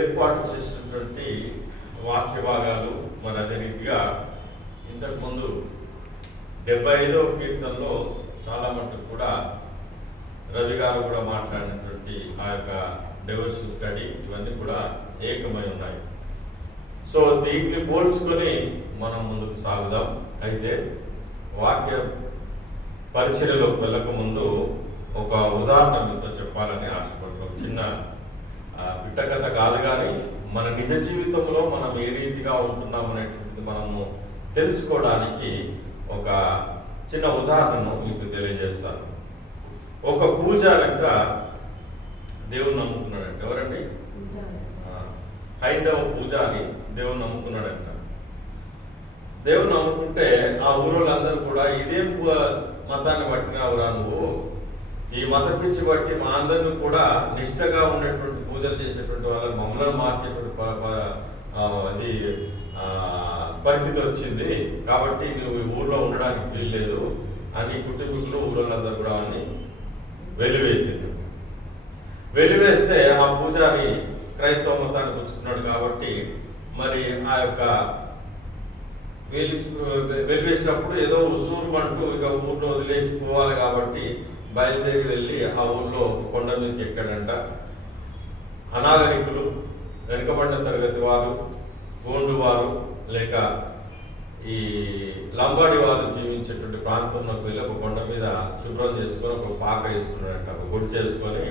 ఏర్పాటు చేసినటువంటి వాక్య భాగాలు మరి అదే రీతిగా ఇంతకుముందు 75వ కీర్తనలో చాలా మటుకు కూడా రవి గారు కూడా మాట్లాడినటువంటి ఆ యొక్క డెవోషన్ స్టడీ ఇవన్నీ కూడా ఏకమై ఉన్నాయి. సో దీన్ని పోల్చుకొని మనం ముందుకు సాగుదాం. అయితే వాక్య పరిచర్యలోకి వెళ్ళక ముందు ఒక ఉదాహరణ మీతో చెప్పాలని ఆశపడుతున్నాం. చిన్న విట్టకథ కాదు, కానీ మన నిజ జీవితంలో మనం ఏ రీతిగా ఉంటున్నాం అనేటువంటిది మనము తెలుసుకోవడానికి ఒక చిన్న ఉదాహరణను మీకు తెలియజేస్తాను. ఒక పూజారంట దేవుని నమ్ముకున్నాడంట. ఎవరండి? హైందవ పూజారి దేవుని నమ్ముకున్నాడంట. దేవుని నమ్ముకుంటే ఆ ఊరోళ్ళందరూ కూడా ఇదేం మతాన్ని పట్టినావురా నువ్వు, ఈ మత పిచ్చి బట్టి మా అందరినీ కూడా నిష్టగా ఉన్నటువంటి పూజలు చేసేటువంటి వాళ్ళని మమ్మల్ని మార్చేటువంటి అది పరిస్థితి వచ్చింది, కాబట్టి నువ్వు ఈ ఊళ్ళో ఉండడానికి వీల్లేదు అని కుటుంబీకులు ఊళ్ళందరూ కూడా అని వెలివేసింది. వెలివేస్తే ఆ పూజారి క్రైస్తవ మతాన్ని పుచ్చుకున్నాడు కాబట్టి మరి ఆ యొక్క వెలివేసినప్పుడు ఏదో ఉసూరు అంటూ ఇక ఊళ్ళో వదిలేసి పోవాలి కాబట్టి బయలుదేరి వెళ్ళి ఆ ఊళ్ళో కొండ మీదకి ఎక్కాడంట. అనాగరికులు, వెనుకబడిన తరగతి వారు, గోండు వారు లేక ఈ లంబాడి వారు జీవించేటువంటి ప్రాంతంలోకి వెళ్ళి ఒక కొండ మీద శుభ్రం చేసుకొని ఒక పాక వేసుకున్నాడంట. ఒక గుడిసె వేసుకొని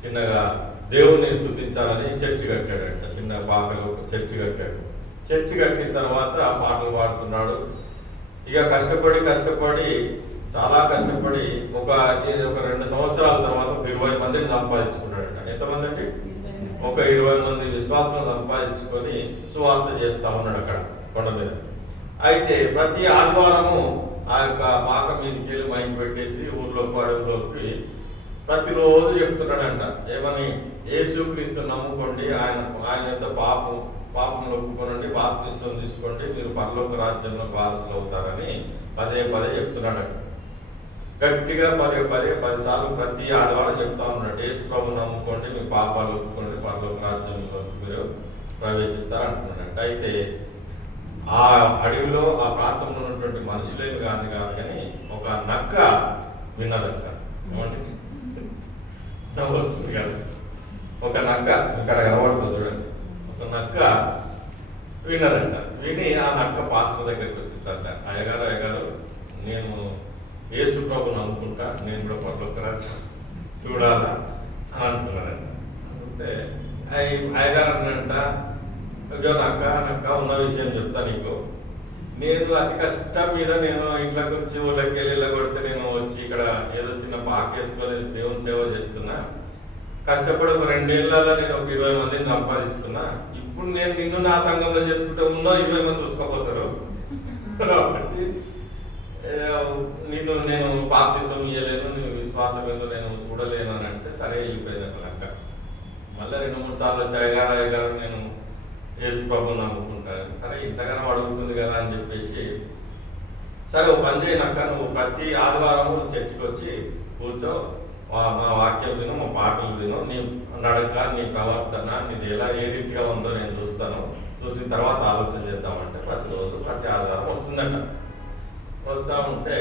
చిన్నగా దేవుణ్ణి స్తుతించాలని చర్చి కట్టాడంట. చిన్న పాకలో చర్చి కట్టాడు. చర్చి కట్టిన తర్వాత పాటలు పాడుతున్నాడు. ఇక కష్టపడి చాలా కష్టపడి ఒక 2 సంవత్సరాల తర్వాత 20 మందిని సంపాదించుకున్నాడట. ఎంతమంది అండి? ఒక 20 మంది విశ్వాసం సంపాదించుకొని సువార్త చేస్తా ఉన్నాడు అక్కడ కొండ మీద. అయితే ప్రతి ఆదివారము ఆ యొక్క పాక మీదకి వెళ్ళి మైండ్ పెట్టేసి ఊర్లోకి అడవులోకి ప్రతిరోజు చెప్తున్నాడంట. ఏమని? యేసుక్రీస్తు నమ్ముకోండి, ఆయన ఎంత పాపంలో ఒప్పుకోనండి, బాప్తిస్వం తీసుకోండి, మీరు పరలోక రాజ్యంలో వారసులు అవుతారని పదే చెప్తున్నాడంట. గట్టిగా 10 సార్లు ప్రతి ఆదివారం చెప్తా ఉన్నాడు. యేసు ప్రభు నమ్ముకోండి, మీ పాపాలు ఒప్పుకోండి, పరలోక రాజ్యంలో మీరు ప్రవేశిస్తారు అంటున్నాడంట. అయితే ఆ అడవిలో ఆ ప్రాంతంలో ఉన్నటువంటి మనుషులేమి కాదు కానీ ఒక నక్క విన్నదంట. వస్తుంది కదా, ఒక నక్క ఇక్కడ కనబడుతుంది చూడండి. ఒక నక్క విన్నదంట. విని ఆ నక్క పాస్టర్ దగ్గరికి వచ్చిందంట. అయ్యగారు నేను యేసు ప్రభు నమ్ముకుంటా, నేను కూడా పరలోక రాజ్యం చూడాలా అని అంటున్నారంట. అంటే అయ్యగారు అన్నంట, నక్క ఉన్న విషయం చెప్తా నీకు. నేను అతి కష్టం మీద నేను ఇంట్లో నుంచి ఊళ్ళకి వెళ్ళి కొడితే నేను వచ్చి ఇక్కడ ఏదో చిన్న పాకేసుకొని దేవుని సేవ చేస్తున్నా. కష్టపడి ఒక 2 ఏళ్ళలో నేను ఒక 20 మందిని సంపాదించుకున్నా. ఇప్పుడు నేను నిన్ను నా సంఘంలో చేసుకుంటే ఉన్నో 20 మంది చూసుకోపోతారు కాబట్టి నేను బాప్తిసం ఇయ్యలేను, నేను విశ్వాసం ఏదో నేను చూడలేను అని అంటే సరే వెళ్ళిపోయింది అక్క. మళ్ళీ 2-3 సార్లు వచ్చి అయ్యగారు నేను యేసు ప్రభు నమ్ముకుంటాను. సరే ఇంతగానో అడుగుతుంది కదా అని చెప్పేసి సరే ఓ పని చేయనక్క, నువ్వు ప్రతి ఆదివారము చర్చికి వచ్చి కూర్చో, మా వాక్యం విను, మా పాటలు విను, నీ నడక, నీ ప్రవర్తన, నీది ఏ రీతిగా ఉందో నేను చూస్తాను, చూసిన తర్వాత ఆలోచన చేద్దామంటే ప్రతిరోజు ప్రతి ఆదివారం వస్తుందంట. వస్తూ ఉంటే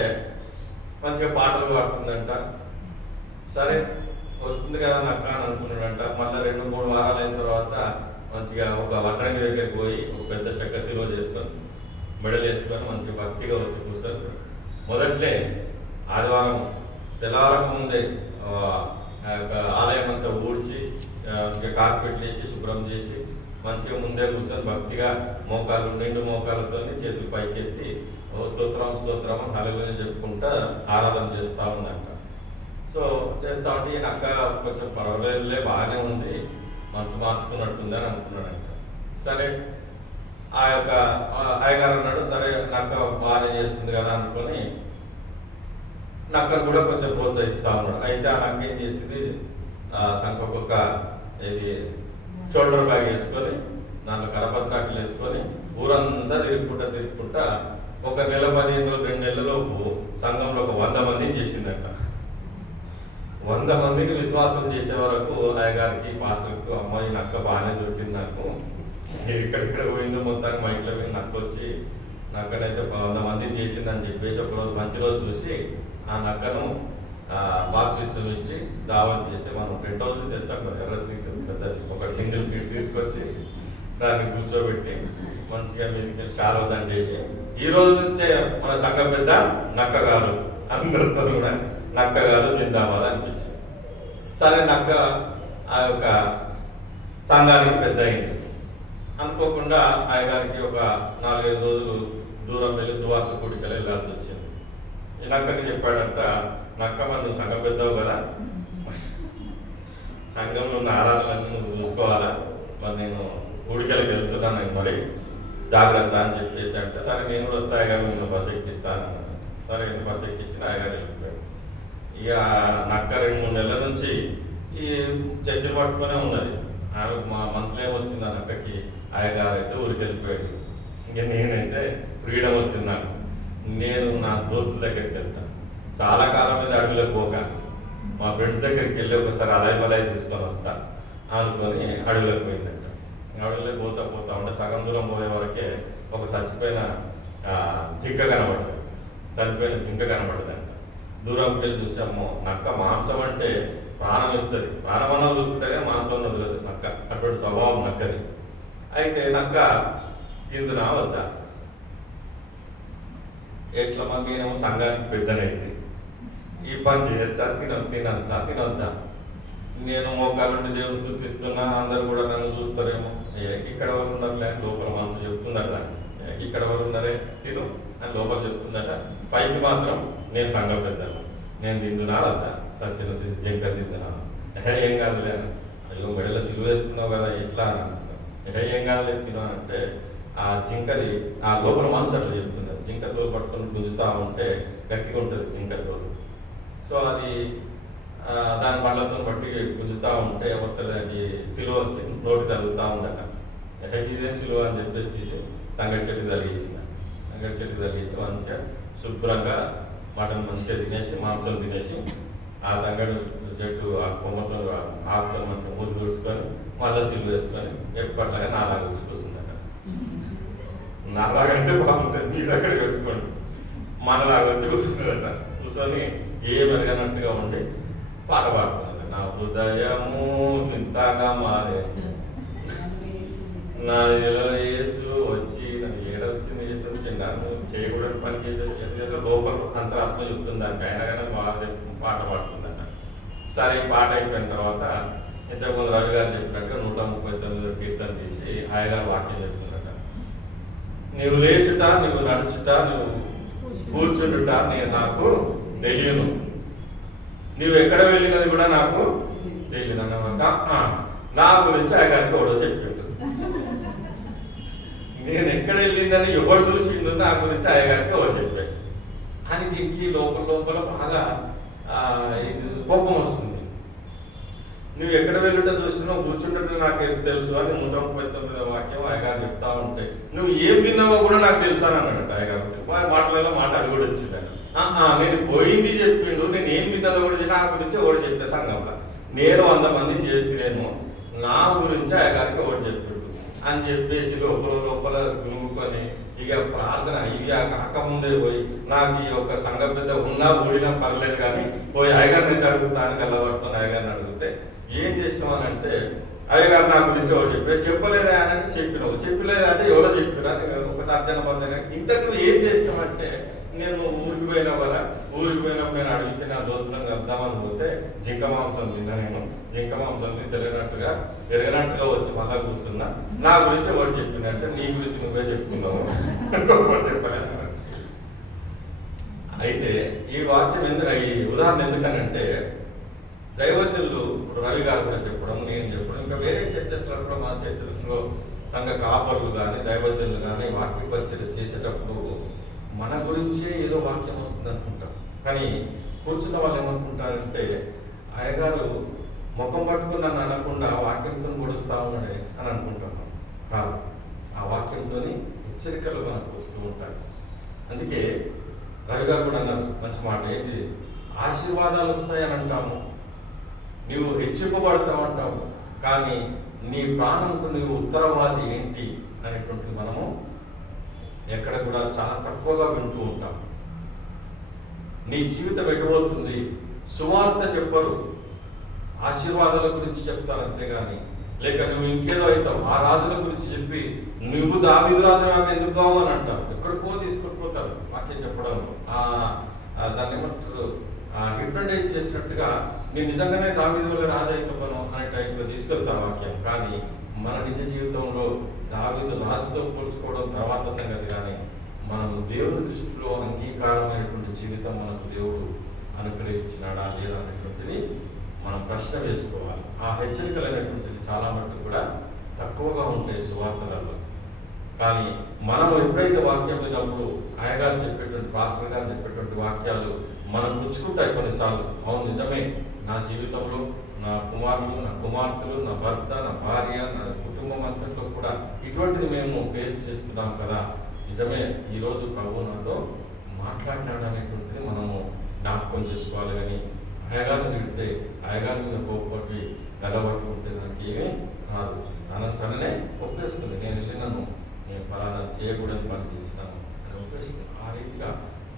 మంచిగా పాటలు పాడుతుందంట. సరే వస్తుంది కదా నక్క అని అనుకున్నాడంట. మళ్ళీ 2-3 వారాలు అయిన తర్వాత మంచిగా ఒక వడ్రంగి దగ్గరికి పోయి ఒక పెద్ద చెక్క సిలువ చేసుకొని మెడలు వేసుకొని మంచిగా భక్తిగా వచ్చి కూర్చొని మొదట్లే ఆదివారం తెల్లవారకు ముందే ఆ యొక్క ఆలయం అంతా ఊడ్చి కార్పెట్లు వేసి శుభ్రం చేసి మంచిగా ముందే కూర్చొని భక్తిగా నిండు మోకాళ్ళతో చేతులు పైకెత్తి స్తోత్రం హల్లెలూయా చెప్పుకుంటా ఆరాధన చేస్తూ ఉందంట. సో చేస్తా ఉంటే ఈ నక్క కొంచెం పర్వాలేదులే, బాగానే ఉంది, మనసు మార్చుకున్నట్టుంది అని అనుకున్నాడంట. సరే ఆ యొక్క అయ్యగారు అన్నాడు, సరే నక్క బాగానే చేస్తుంది కదా అనుకొని నక్కను కూడా కొంచెం ప్రోత్సహిస్తా ఉన్నాడు. అయితే ఆ నక్క ఏం చేసింది, సంకొక ఇది షోల్డర్ బ్యాగ్ వేసుకొని దాంట్లో కరపత్రాకులు వేసుకొని ఊరంతా తిరుగుకుంటా ఒక 1 నెల 15 రోజులు 2 నెలలలోపు సంఘంలో ఒక 100 మందిని చేసిందంట. 100 మందిని విశ్వాసం చేసే వరకు అయ్యగారికి పాస్టర్కు అమ్మాయి నక్క బాగానే దొరికింది నాకు, ఎక్కడిక్కడ పోయిందో మొత్తానికి మా ఇంట్లో పోయి నక్క వచ్చి నక్కనైతే 100 మందిని చేసిందని చెప్పేసి ఒకరోజు మంచి రోజు చూసి ఆ నక్కను బాప్టిజం ఇచ్చి దావత్ చేసి మనం 2 రోజులు తెస్తాం కదా, ఎర్ర సీట్ పెద్దది ఒక సింగిల్ సీట్ తీసుకొచ్చి దాన్ని కూర్చోబెట్టి మంచిగా మీదకి శారవదాన్ని చేసి ఈ రోజు నుంచే మన సంఘం పెద్ద నక్క గారు, అందరితో కూడా నక్క గారు జిందాబాద్ అనిపించింది. సరే నక్క ఆ యొక్క సంఘానికి పెద్ద అయింది. అనుకోకుండా ఆయగారికి ఒక 4-5 రోజులు దూరం వెళ్ళి సువార్త కూడికలు వెళ్ళాల్సి వచ్చింది. ఈ నక్కకి చెప్పాడంట, నక్క మరి నువ్వు సంఘం పెద్దవు కదా, సంఘంలో ఉన్న ఆరాధనలన్నీ నువ్వు చూసుకోవాలా, మరి నేను కూడికలకు వెళ్తున్నాను మరి జాగ్రత్త అని చెప్పేసి అంటే, సరే నేను కూడా వస్తాయి కానీ నేను బస్సు ఎక్కిస్తాను అన్నాను. సరే బస్సు ఎక్కించిన ఆయగారు వెళ్ళిపోయాడు. ఇక నక్క 2-3 నెలల నుంచి ఈ చర్చలు పట్టుకునే ఉన్నది. ఆమె మా మనసులో ఏమొచ్చింది ఆ నక్కకి, ఆయగారు అయితే ఊరికి వెళ్ళిపోయాడు. ఇంక నేనైతే ఫ్రీడమ్ వచ్చింది నాకు, నేను నా దోస్తుల దగ్గరికి వెళ్తాను. చాలా కాలం మీద అడవిలోకి పోక మా ఫ్రెండ్స్ దగ్గరికి వెళ్ళి ఒకసారి అలాయ్ బలాయి తీసుకొని వస్తా అనుకొని అడవిలోకి పోయిందంట. అడవిలోకి పోతా పోతా ఉంటే సగం దూరం పోయే వరకే ఒక చచ్చిపోయిన జింక కనబడ్డది, చనిపోయిన జింక కనబడ్డదంట. దూరం వెళ్ళి చూసాము, నక్క మాంసం అంటే ప్రాణం ఇస్తుంది, ప్రాణం అన్న వదులుకుంటే మాంసం అన్న వదలదు నక్క, అటువంటి స్వభావం నక్కది. అయితే నక్క తిందునా వద్దా, ఎట్లా నేనేమో సంఘానికి పెద్దనైంది, ఈ పని చేయొచ్చా, తినొచ్చా తినొద్దా, నేను మోకాలుండి దేవుడు స్తుతిస్తున్నా అందరు కూడా నన్ను చూస్తారేమో, ఇక్కడ ఎవరు ఉన్నారు లేని లోపల మనసు చెప్తుందట, ఇక్కడ ఎవరు ఉన్నారే తిను అని లోపల చెప్తుందట. పైకి మాత్రం నేను సంఘం పెద్దను, నేను తిందునా వద్దా, సచిన జింక తిందునా, ఏం కాదులే, అయ్యో మెడలో సిలువ వేసుకున్నావు కదా ఎట్లా ఏం కాదులే తిను అంటే, ఆ జింకది ఆ లోపల మనసు అట్లా చెప్తుంది. జింక తోలు పట్టుకొని గుంజుతా ఉంటే గట్టిగా ఉంటుంది జింక తోలు. సో అది దాని పళ్ళతో బట్టి గుంజుతా ఉంటే వస్తుంది, అది సిలువ వచ్చి నోటి తగ్గుతూ ఉందట. ఇదేం సిలువ అని చెప్పేసి తీసి తంగడి చెట్టు తగిలించింది. తంగడి చెట్టు తగిలించి మంచిగా శుభ్రంగా మటన్ మంచిగా తినేసి మాంసం తినేసి ఆ తంగడి చెట్టు ఆ కొమ్మతో ఆకుతో మంచిగా మూడు తుడుచుకొని మళ్ళీ సిలువ వేసుకొని ఎప్పటిలాగా నాలాగా వచ్చి కూర్చుందట. నాలాగంటే బాగుంటుంది, మీ దగ్గర పెట్టుకోండి, మనలాగా వచ్చి కూర్చుందట. కూర్చొని ఏమరిగినట్టుగా ఉండి పాట పాడుతున్నది. నా హృదయము ఇంతగా మారే, నా యేసు వచ్చి నన్ను ఏడొచ్చింది, యేసు వచ్చింది, నన్ను చేయకూడని పని చేసి వచ్చింది, లోపల అంతరాత్మ చెప్తుంది దానికి. అయినా కానీ బాగా పాట పాడుతుందట. సరే పాట అయిపోయిన తర్వాత ఇంతకుముందు రవి గారు చెప్పినట్టుగా 139 కీర్తన తీసి ఆయగారు వాక్యం చెప్తున్నట. నీవు లేచుట, నువ్వు నడుచుట, నువ్వు కూర్చుండుట నేను నాకు తెలియను, నువ్వు ఎక్కడ వెళ్ళినది కూడా నాకు తెలియదు అన్నమాట. నా గురించి ఆయగారికి ఎవడో చెప్పిండు, నేను ఎక్కడ వెళ్ళిందని ఎవరు చూసిండు నా గురించి ఆయగారికి ఎవరు చెప్పాడు అని. దీనికి లోపల లోపల బాగా ఇది కోపం వస్తుంది. నువ్వు ఎక్కడ వెళ్ళుట చూసినావు, కూర్చుంటే నాకు తెలుసు అని 139 వాక్యం ఆయగారు చెప్తా ఉంటే, నువ్వు ఏం తిన్నావో కూడా నాకు తెలుసు అని అన్నాడు ఆయగారు. మాటలలో మాట అది కూడా వచ్చిందట. నేను పోయింది చెప్పిండు, నేను ఏం తిన్నదో కూడా నా గురించి ఒకటి చెప్పే సంఘంలో, నేను 100 మందిని చేస్తేనేమో నా గురించి ఆయగారికి ఒకటి చెప్పిండు అని చెప్పేసి లోపల లోపల గునుగుకొని ఇక ప్రార్థన అయ్యా కాకముందే పోయి, నాకు ఈ యొక్క సంఘం పెద్ద ఉన్నా ఊడినా పర్లేదు కానీ పోయి అయ్యగారిని అయితే అడుగుతాను కలవట్టుకొని అయ్యగారిని అడిగితే, ఏం చేసినామని అంటే అయ్యగారు నా గురించి ఎవరు చెప్పలేదా అని చెప్పినావు, చెప్పలేదంటే ఎవరో చెప్పినా ఒక తర్జన పర్జన. ఇంతకు ఏం చేసినామంటే, నేను ఊరికి పోయినా కదా, ఊరికి పోయినప్పుడు నేను అడిగితే నా దోస్తులను కలుద్దామని పోతే జింక మాంసం తిన్నా, నేను జింక మాంసం తెలియనట్టుగా ఎరగనట్టుగా వచ్చి మళ్ళా కూర్చున్నా, నా గురించి ఎవరు చెప్పిందంటే నీ గురించి నువ్వే చెప్పుకున్నావు చెప్పలేదు. అయితే ఈ వాక్యం ఎందుకు, ఈ ఉదాహరణ ఎందుకనంటే, దైవజనులు ఇప్పుడు రవి గారు కూడా చెప్పడం, నేను చెప్పడం, ఇంకా వేరే చర్చస్లో కూడా మా చర్చస్లో సంఘ కాపరులు కానీ దైవజనులు కానీ వాక్య పరిచయం చేసేటప్పుడు మన గురించే ఏదో వాక్యం వస్తుంది అనుకుంటాం. కానీ కూర్చున్న వాళ్ళు ఏమనుకుంటారంటే, అయ్యగారు ముఖం పట్టుకుని నన్ను అనకుండా వాక్యంతో పొడుస్తూ ఉన్నాడే అని అనుకుంటున్నాం. కాదు, ఆ వాక్యంతో హెచ్చరికలు మనకు వస్తూ ఉంటాయి. అందుకే రవి గారు కూడా అన్నారు మంచి మాట, ఏంటి ఆశీర్వాదాలు వస్తాయని అంటాము, నీవు హెచ్చింపబడతా ఉంటావు, కానీ నీ ప్రాణంకు నీవు ఉత్తరవాది ఏంటి అనేటువంటిది మనము ఎక్కడ కూడా చాలా తక్కువగా వింటూ ఉంటాం. నీ జీవితం ఎటుపోతుంది, సువార్త చెప్పరు, ఆశీర్వాదాల గురించి చెప్తారు అంతేగాని, లేక నువ్వు ఇంకేదో అవుతావు ఆ రాజుల గురించి చెప్పి నువ్వు దావీదు రాజు నాకు ఎందుకు కావాలని అంటావు, ఎక్కడికో తీసుకుపోతారు వాక్యం చెప్పడం. దాన్ని ఏమంటారు, హిప్నటైజ్ చేసినట్టుగా నేను నిజంగానే దావీదు వల్ల రాజు అవుతాను అనే టైంలో తీసుకెళ్తారు వాక్యం. కానీ మన నిజ జీవితంలో దావీదు రాజుతో పోల్చుకోవడం తర్వాత సంగతి, కానీ మనము దేవుని దృష్టిలో అంగీకారమైనటువంటి జీవితం మనకు దేవుడు అనుగ్రహించినాడా లేదా అనేటువంటిది మనం ప్రశ్న వేసుకోవాలి. ఆ హెచ్చరికలు అనేటువంటిది చాలా మటుకు కూడా తక్కువగా ఉంటాయి సువార్తలలో. కానీ మనం ఎప్పుడైతే వాక్యం విన్నప్పుడు ఆయగారు చెప్పేటువంటి పాస్టర్ గారు చెప్పేటువంటి వాక్యాలు మనం పుచ్చుకుంటాయి కొన్నిసార్లు. అవును నిజమే, నా జీవితంలో నా కుమారులు, నా కుమార్తెలు, నా భర్త, నా భార్య, నా కుటుంబం అంతట్లో కూడా ఇటువంటిది మేము ఫేస్ చేస్తున్నాం కదా, నిజమే ఈరోజు ప్రభు నాతో మాట్లాడినాడు అనేటువంటిది మనము జ్ఞాపకం చేసుకోవాలి. కానీ అయ్యగారిని తిడితే అయ్యగారి మీద కోపపడి నిలబడుకుంటే నాకు ఏమీ రాదు, తననే ఒప్పేసుకుంది, నేను వెళ్ళినాను, నేను ఫలానా చేయకూడని పని చేసినాను అని ఒప్పేసుకుంది. ఆ రీతిగా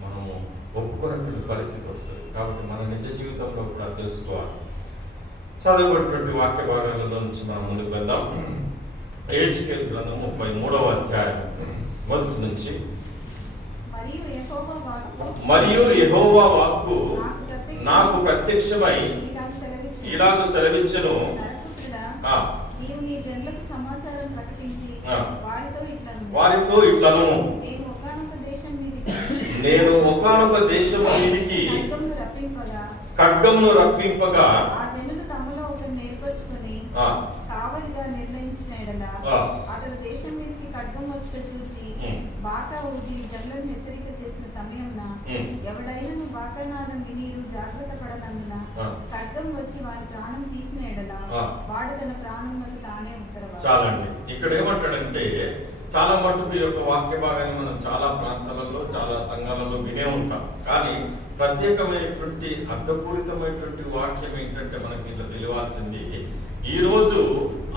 మనము ఒప్పుకున్నటువంటి పరిస్థితి వస్తుంది. కాబట్టి మన నిజ జీవితంలో కూడా తెలుసుకోవాలి. చదవబడినటువంటి వాక్య భాగాలలో నుంచి మనం ముందుకు వెళ్దాం. యెహెజ్కేలు గ్రంథం 33వ అధ్యాయం మొదటి నుంచి. మరియు యెహోవా వాక్కు నాకు ప్రత్యక్షమై ఇలాగ సెలవిచ్చెను, వారితో ఇట్లను, నేను ఒకానొక దేశము మీదికి ఖడ్గమును రప్పింపగా కావలిగా నిర్ణయించిన ఎడల అతడు దేశం మీదకి ఖడ్గం వచ్చి చూచి బాకా ఊది జనులను హెచ్చరిక చేసిన సమయమున ఎవడైనా బాకానాదం విని జాగ్రత్త పడనందున ఖడ్గం వచ్చి వారి ప్రాణం తీసిన ఎడల వాడు తన ప్రాణములకు తానే ఉత్తరవాది. చాలండి. ఇక్కడ ఏమంటాడంటే, చాలా మటుకు ఈ యొక్క వాక్య భాగాన్ని మనం చాలా ప్రాంతాలలో చాలా సంఘాలలో వినే ఉంటాం. కానీ ప్రత్యేకమైనటువంటి అర్థపూరితమైనటువంటి వాక్యం ఏంటంటే మనకి ఇట్లా తెలియాల్సింది, ఈరోజు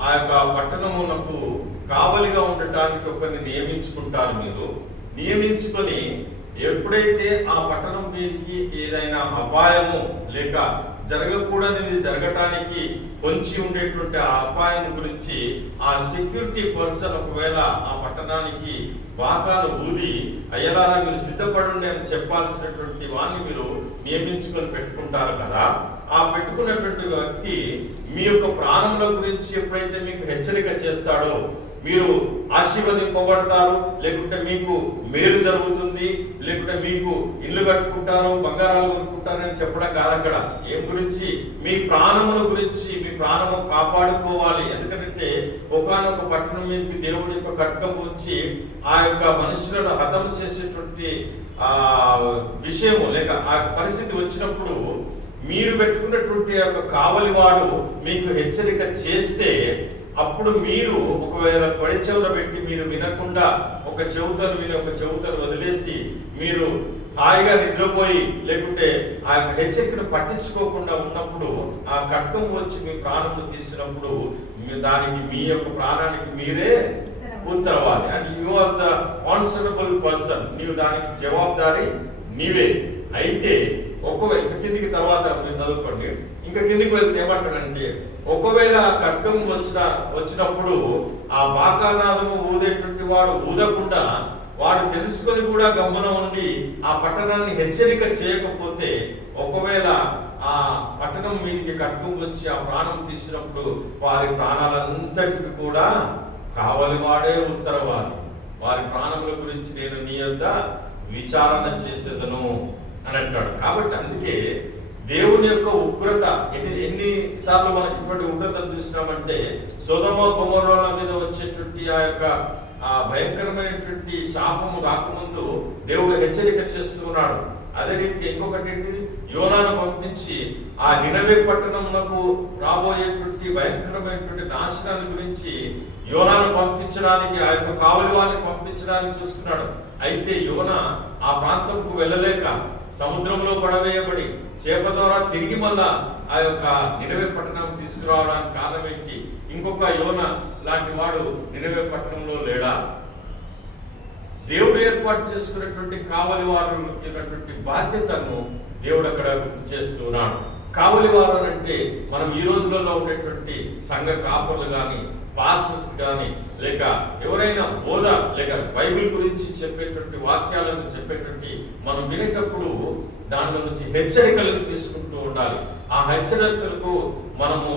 ఆ యొక్క పట్టణములకు కావలిగా ఉండటానికి ఒకరిని నియమించుకుంటారు. మీరు నియమించుకొని ఎప్పుడైతే ఆ పట్టణం మీదకి ఏదైనా అపాయము లేక జరగకూడనిది జరగటానికి పొంచి ఉండేటువంటి ఆ అపాయం గురించి ఆ సెక్యూరిటీ పర్సన్ ఒకవేళ ఆ పట్టణానికి బాకాను ఊది అయ్యలారా మీరు సిద్ధపడండి అని చెప్పాల్సినటువంటి వాడిని మీరు నియమించుకొని పెట్టుకుంటారు కదా. ఆ పెట్టుకున్నటువంటి వ్యక్తి మీ యొక్క ప్రాణముల గురించి ఎప్పుడైతే మీకు హెచ్చరిక చేస్తాడో, మీరు ఆశీర్వదింపబడతారు, లేకుంటే మీకు మేలు జరుగుతుంది, లేకుంటే మీకు ఇల్లు కట్టుకుంటారు, బంగారాలు కొనుక్కుంటారు అని చెప్పడం కాదు. అక్కడ ఏం గురించి, మీ ప్రాణముల గురించి, మీ ప్రాణము కాపాడుకోవాలి. ఎందుకంటే ఒకానొక పట్టణం మీదకి దేవుడి యొక్క ఖడ్గం వచ్చి ఆ యొక్క మనుషులను హతం చేసేటువంటి విషయము లేక ఆ పరిస్థితి వచ్చినప్పుడు మీరు పెట్టుకున్నటువంటి యొక్క కావలివాడు మీకు హెచ్చరిక చేస్తే, అప్పుడు మీరు ఒకవేళ పడి చెవులు పెట్టి మీరు వినకుండా ఒక చెవుతను విని ఒక చెవుతను వదిలేసి మీరు హాయిగా నిద్రపోయి లేకుంటే ఆ యొక్క హెచ్చరికను పట్టించుకోకుండా ఉన్నప్పుడు ఆ ఖడ్గం వచ్చి మీ ప్రాణము తీసినప్పుడు దానికి మీ యొక్క ప్రాణానికి మీరే ఉత్తరవాది. And you are the answerable person. నీవు దానికి జవాబుదారి నీవే. అయితే ఒకవేళ కిందికి తర్వాత మీరు చదువుకోండి, ఇంకా కిందికి వెళ్తే ఏమంటాడంటే, ఒకవేళ ఖడ్గం వచ్చినప్పుడు ఆ బాకానాదము ఊదేటువంటి వాడు ఊదకుండా వాడు తెలుసుకొని కూడా గమ్మున ఉండి ఆ పట్టణాన్ని హెచ్చరిక చేయకపోతే, ఒకవేళ ఆ పట్టణం మీదకి ఖడ్గం వచ్చి ఆ ప్రాణం తీసినప్పుడు వారి ప్రాణాలంతటికి కూడా కావలి వాడే ఉత్తరవాది. వారి ప్రాణముల గురించి నేను నీ యొద్ద విచారణ చేసేదను అని అంటాడు. కాబట్టి అందుకే దేవుని యొక్క ఉగ్రత ఎన్నిసార్లు మనకి ఇటువంటి ఉగ్రతను చూసినామంటే, సొదొమ గొమొర్రాల మీద వచ్చేటువంటి ఆ యొక్క భయంకరమైనటువంటి శాపము రాకముందు దేవుడు హెచ్చరిక చేస్తూ ఉన్నాడు. అదే రీతిగా ఇంకొకటి ఏంటి, యోనాను పంపించి ఆ నినవే పట్టణమునకు రాబోయేటువంటి భయంకరమైనటువంటి నాశనాన్ని గురించి యోనాను పంపించడానికి, ఆ యొక్క కావలి వారిని పంపించడానికి చూసుకున్నాడు. అయితే యోనా ఆ ప్రాంతంకు వెళ్ళలేక సముద్రంలో పడవేయబడి చేప ద్వారా తిరిగి మళ్ళా ఆ యొక్క నినవే పట్టణం తీసుకురావడానికి కారణం ఏంటి? ఇంకొక యోన లాంటి వాడు నినవే పట్టణంలో లేడా? దేవుడు ఏర్పాటు చేసుకున్నటువంటి కావలి వారులకి ఉన్నటువంటి బాధ్యతను దేవుడు అక్కడ గుర్తు చేస్తున్నాడు. కావలి వారు అంటే మనం ఈ రోజులలో ఉండేటువంటి సంఘ కాపర్లు కానీ, పాస్టర్స్ కానీ, లేక ఎవరైనా బోధ లేక బైబిల్ గురించి చెప్పేటువంటి వాక్యాలను చెప్పేటువంటి మనం వినేటప్పుడు దానిలో నుంచి హెచ్చరికలను తీసుకుంటూ ఉండాలి. ఆ హెచ్చరికలకు మనము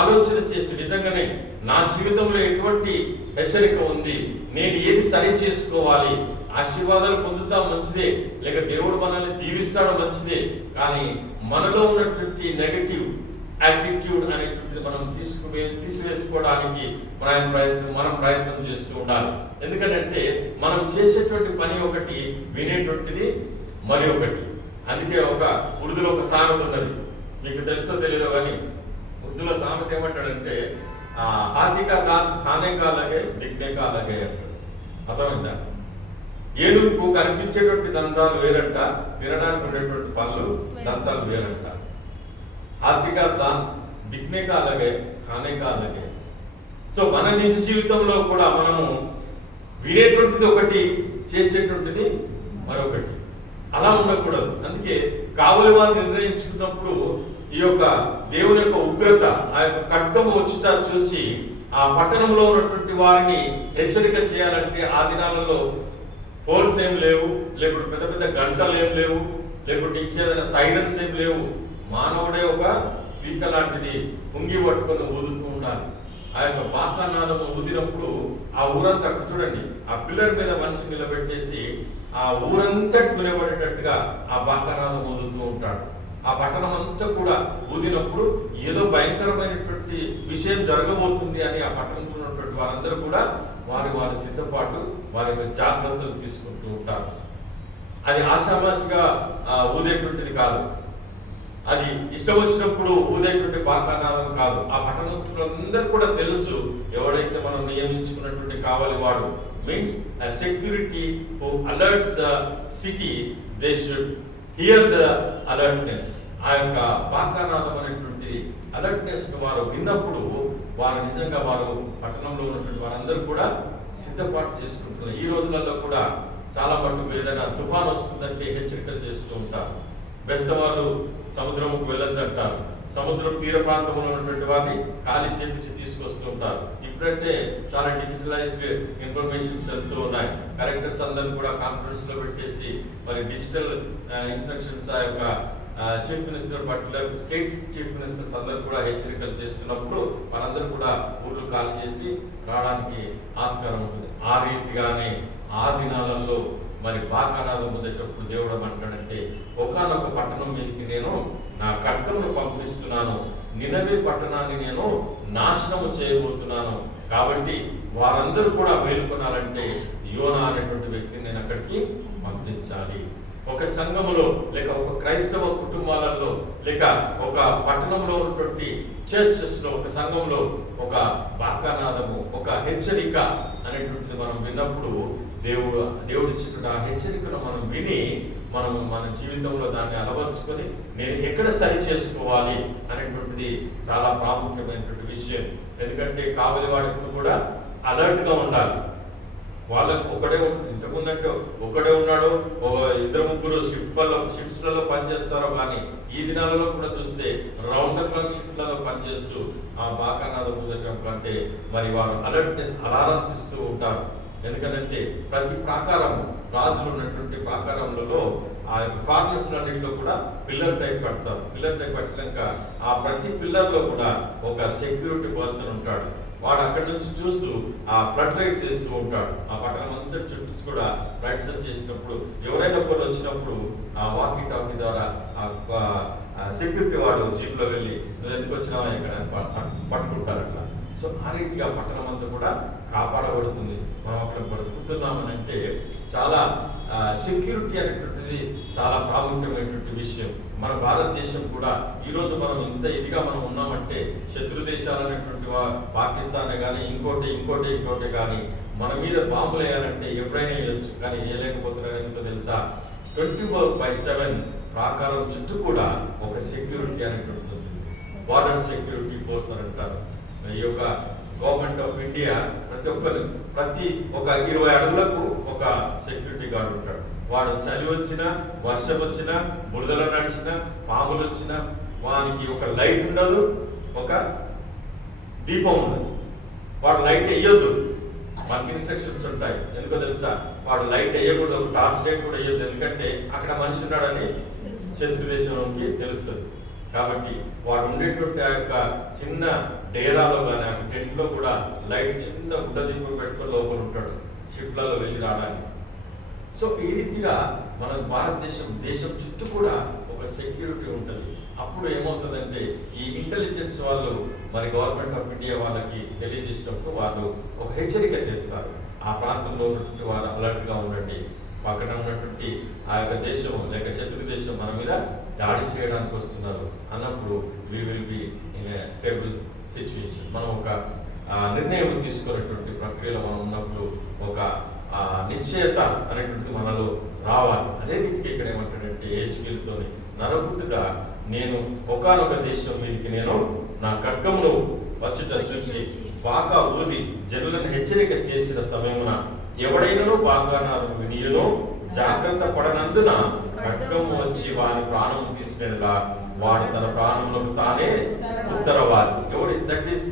ఆలోచన చేసి నిజంగానే నా జీవితంలో ఎటువంటి హెచ్చరిక ఉంది, నేను ఏది సరి చేసుకోవాలి, ఆశీర్వాదాలు పొందుతా మంచిదే, లేక దేవుడు మనల్ని దీవిస్తాడో మంచిదే, కానీ మనలో ఉన్నటువంటి నెగటివ్ యాటిట్యూడ్ అనేటువంటిది మనం తీసివేసుకోవడానికి మనం ప్రయత్నం చేస్తూ ఉండాలి. ఎందుకంటే మనం చేసేటువంటి పని ఒకటి, వినేటువంటిది మరి ఒకటి. అందుకే ఒక ఉర్దూలో ఒక సామెత ఉన్నది, మీకు తెలుసో తెలియదో కానీ ఉర్దూలో సామెత ఏమంటాడంటే హాథీ కా దాంత్ ఖానే కా అలాగే దిక్నే కా అలాగే అంటాడు. అర్థమైందా? ఏనుగుకు కనిపించేటువంటి దంతాలు వేరంట, తినడానికి ఉండేటువంటి పళ్ళు దంతాలు వేరంట. హాథీ కా దాంత్ దిక్నే కా అలాగే ఖానే కా అలాగే. సో మన నిజ జీవితంలో కూడా మనము వినేటువంటిది ఒకటి, చేసేటువంటిది మరొకటి. అలా ఉండకూడదు. అందుకే కావలి వారు నిర్ణయించుకున్నప్పుడు ఈ యొక్క దేవుని యొక్క ఉగ్రత, ఆ యొక్క ఖడ్గము వచ్చుట చూసి ఆ పట్టణంలో ఉన్నటువంటి వారిని హెచ్చరిక చేయాలంటే ఆ దినాలలో ఫోన్స్ ఏం లేవు, లేకపోతే పెద్ద పెద్ద గంటలు ఏం లేవు, లేకపోతే ఇంకేదైనా సైరన్స్ ఏం లేవు. మానవుడే ఒక పీక లాంటిది పుంగి పట్టుకొని ఊదుతూ ఉండాలి. ఆ యొక్క బాకానాదము ఊదినప్పుడు ఆ ఊరంతా చూడండి, ఆ పిల్లర్ మీద మనిషి నిలబెట్టేసి ఆ ఊరంతటి వినబడేటట్టుగా ఆ బాకానాదం ఊదుతూ ఉంటాడు. ఆ పట్టణం అంతా కూడా ఊదినప్పుడు ఏదో భయంకరమైనటువంటి విషయం జరగబోతుంది అని ఆ పట్టణంలో ఉన్నటువంటి వారందరూ కూడా వారి సిద్ధపాటు, వారి యొక్క జాగ్రత్తలు తీసుకుంటూ ఉంటారు. అది ఆషామాషిగా ఊదేటువంటిది కాదు, అది ఇష్టం వచ్చినప్పుడు ఊదేటువంటి బాకానాదం కాదు. ఆ పట్టణస్తులందరూ కూడా తెలుసు, ఎవడైతే మనం నియమించుకున్నటువంటి కావలి వాడు means a security who alerts the city, they should hear the alertness. ఆ యొక్క బాకానాదం అనేటువంటి అలర్ట్నెస్ వారు విన్నప్పుడు వారు నిజంగా వారు పట్టణంలో ఉన్నటువంటి వారందరూ కూడా సిద్ధపాటు చేసుకుంటున్నారు. ఈ రోజులలో కూడా చాలా మటుకు ఏదైనా తుఫాన్ వస్తుందంటే హెచ్చరికలు చేస్తూ ఉంటారు. బెస్తవాళ్ళు సముద్రంకు వెళ్ళొద్దంటారు, సముద్రం తీర ప్రాంతంలో ఉన్నటువంటి వారిని ఖాళీ చేపించి తీసుకొస్తూ ఉంటారు. ఇప్పుడంటే చాలా డిజిటలైజ్డ్ ఇన్ఫర్మేషన్స్ వెళ్తూ ఉన్నాయి. కలెక్టర్స్ అందరూ కూడా కాన్ఫరెన్స్ లో పెట్టేసి మరి డిజిటల్ ఇన్స్ట్రక్షన్స్ ఆ యొక్క చీఫ్ మినిస్టర్ పట్ల స్టేట్స్ చీఫ్ మినిస్టర్స్ అందరూ కూడా హెచ్చరికలు చేస్తున్నప్పుడు మనందరూ కూడా ఊళ్ళు ఖాళీ చేసి రావడానికి ఆస్కారం ఉంటుంది. ఆ రీతిగానే ఆ దినాలలో మరి బాకానాదం మొదటప్పుడు దేవుడు అంటాడంటే, ఒకానొక పట్టణం మీదకి నేను నా ఖడ్గమును పంపిస్తున్నాను, నినవే పట్టణాన్ని నేను నాశనము చేయబోతున్నాను. కాబట్టి వారందరూ కూడా మేలుకొనాలంటే యోనా అనేటువంటి వ్యక్తిని నేను అక్కడికి పంపించాలి. ఒక సంఘములో లేక ఒక క్రైస్తవ కుటుంబాలలో లేక ఒక పట్టణంలో ఉన్నటువంటి చర్చెస్ లో, ఒక సంఘంలో ఒక బాకానాదము, ఒక హెచ్చరిక అనేటువంటిది మనం విన్నప్పుడు దేవుడు ఇచ్చినటువంటి ఆ హెచ్చరికను మనం విని మనం మన జీవితంలో దాన్ని అలవర్చుకొని నేను ఎక్కడ సరి చేసుకోవాలి అనేటువంటిది చాలా ప్రాముఖ్యమైనటువంటి విషయం. ఎందుకంటే కావలి వాడికి కూడా అలర్ట్ గా ఉండాలి. వాళ్ళకు ఒకడే ఇంతకుముందు అంటే ఒకడే ఉన్నాడు, ఇద్దరు ముగ్గురు షిప్స్లలో పనిచేస్తారో, కానీ ఈ దినాలలో కూడా చూస్తే రౌండ్ ద క్లాక్ షిప్లలో పనిచేస్తూ ఆ బాకానాదం ఊదటం అంటే మరి వారు అలర్ట్నెస్ అలారమ్స్ ఇస్తూ ఉంటారు. ఎందుకంటే ప్రతి ప్రాకారం, రాజులు ఉన్నటువంటి ప్రాకారంలో ఆ కార్నర్స్ అన్నింటిలో కూడా పిల్లర్ టైప్ కడతారు. పిల్లర్ టైప్ కట్టినాక ఆ ప్రతి పిల్లర్లో కూడా ఒక సెక్యూరిటీ పర్సన్ ఉంటాడు. వాడు అక్కడి నుంచి చూస్తూ ఆ ఫ్లడ్ లైట్స్ వేస్తూ ఉంటాడు. ఆ పట్టణం అంతా చుట్టూ కూడా లైట్స్ చేసినప్పుడు ఎవరైనా కొన్ని వచ్చినప్పుడు ఆ వాకీ టాకీ ద్వారా ఆ సెక్యూరిటీ వాడు జీప్ లో వెళ్ళి నువ్వు ఎందుకు వచ్చినావా ఇక్కడ పట్టుకుంటారు అట్లా. సో ఆ రీతిగా పట్టణం అంతా కూడా కాపాడబడుతుంది. మనం అక్కడ బ్రతుకుతున్నామని అంటే చాలా సెక్యూరిటీ అనేటువంటిది చాలా ప్రాముఖ్యమైనటువంటి విషయం. మన భారతదేశం కూడా ఈరోజు మనం ఇంత ఇదిగా మనం ఉన్నామంటే శత్రు దేశాలు అనేటువంటి పాకిస్తానే కానీ ఇంకోటి కానీ మన మీద బాంబులు వేయాలంటే ఎప్పుడైనా వేయొచ్చు, కానీ వేయలేకపోతున్నారు. ఎందుకో తెలుసా? 24/7 ప్రాకారం చుట్టూ కూడా ఒక సెక్యూరిటీ అనేటువంటిది ఉంటుంది. బార్డర్ సెక్యూరిటీ ఫోర్స్ అని అంటారు. ఈ యొక్క గవర్నమెంట్ ఆఫ్ ఇండియా ప్రతి ఒక 20 అడుగులకు ఒక సెక్యూరిటీ గార్డ్ ఉంటాడు. వాడు చలి వచ్చినా, వర్షం వచ్చినా, బురదలో నడిచినా, పాములు వచ్చినా వానికి ఒక లైట్ ఉండదు, ఒక దీపం ఉండదు. వాడు లైట్ వేయొద్దు, మనకి ఇన్స్ట్రక్షన్స్ ఉంటాయి. ఎందుకో తెలుసా? వాడు లైట్ వేయకూడదు, ఒక టార్చ్ లైట్ కూడా వేయొద్దు. ఎందుకంటే అక్కడ మనిషి ఉన్నాడని శత్రు దేశంలోకి తెలుస్తుంది. కాబట్టి వాడు ఉండేటువంటి ఆ యొక్క చిన్న డేరాలో కానీ ఆ టెంట్లో కూడా లైట్ చిన్న గుడ్డ దీపం పెట్టుకొని లోపల ఉంటాడు, షిప్లలో వెళ్ళి రావడానికి. సో ఈ రీతిగా మన దేశం చుట్టూ కూడా ఒక సెక్యూరిటీ ఉంటుంది. అప్పుడు ఏమవుతుందంటే ఈ ఇంటెలిజెన్స్ వాళ్ళు మరి గవర్నమెంట్ ఆఫ్ ఇండియా వాళ్ళకి తెలియజేసినప్పుడు వాళ్ళు ఒక హెచ్చరిక చేస్తారు. ఆ ప్రాంతంలో ఉన్నటువంటి వారు అలర్ట్గా ఉండండి, పక్కన ఉన్నటువంటి ఆ యొక్క దేశం లేక శత్రు దేశం మన మీద దాడి చేయడానికి వస్తున్నారు అన్నప్పుడు we will be in a stable situation. మనం ఒక నిర్ణయం తీసుకునేటువంటి ప్రక్రియలో మనం ఉన్నప్పుడు ఒక నిశ్చయత అనేటువంటిది మనలో రావాలి. అదే రీతికి ఇక్కడ ఏమంటాడంటే హెచ్కేలుతో నరపుట్టుగా నేను ఒకానొక దేశం మీదకి నేను నా ఖడ్గమును వచ్చుట చూసి బాగా ఊది జనులను హెచ్చరిక చేసిన సమయమున ఎవడైనను బాగా నాను వినియును జాగ్రత్త పడనందున ఖడ్గము వచ్చి వాని ప్రాణము తీసినగా వాడు తన ప్రాణములకు తానే ఉత్తరవాలి. ఎవడి that is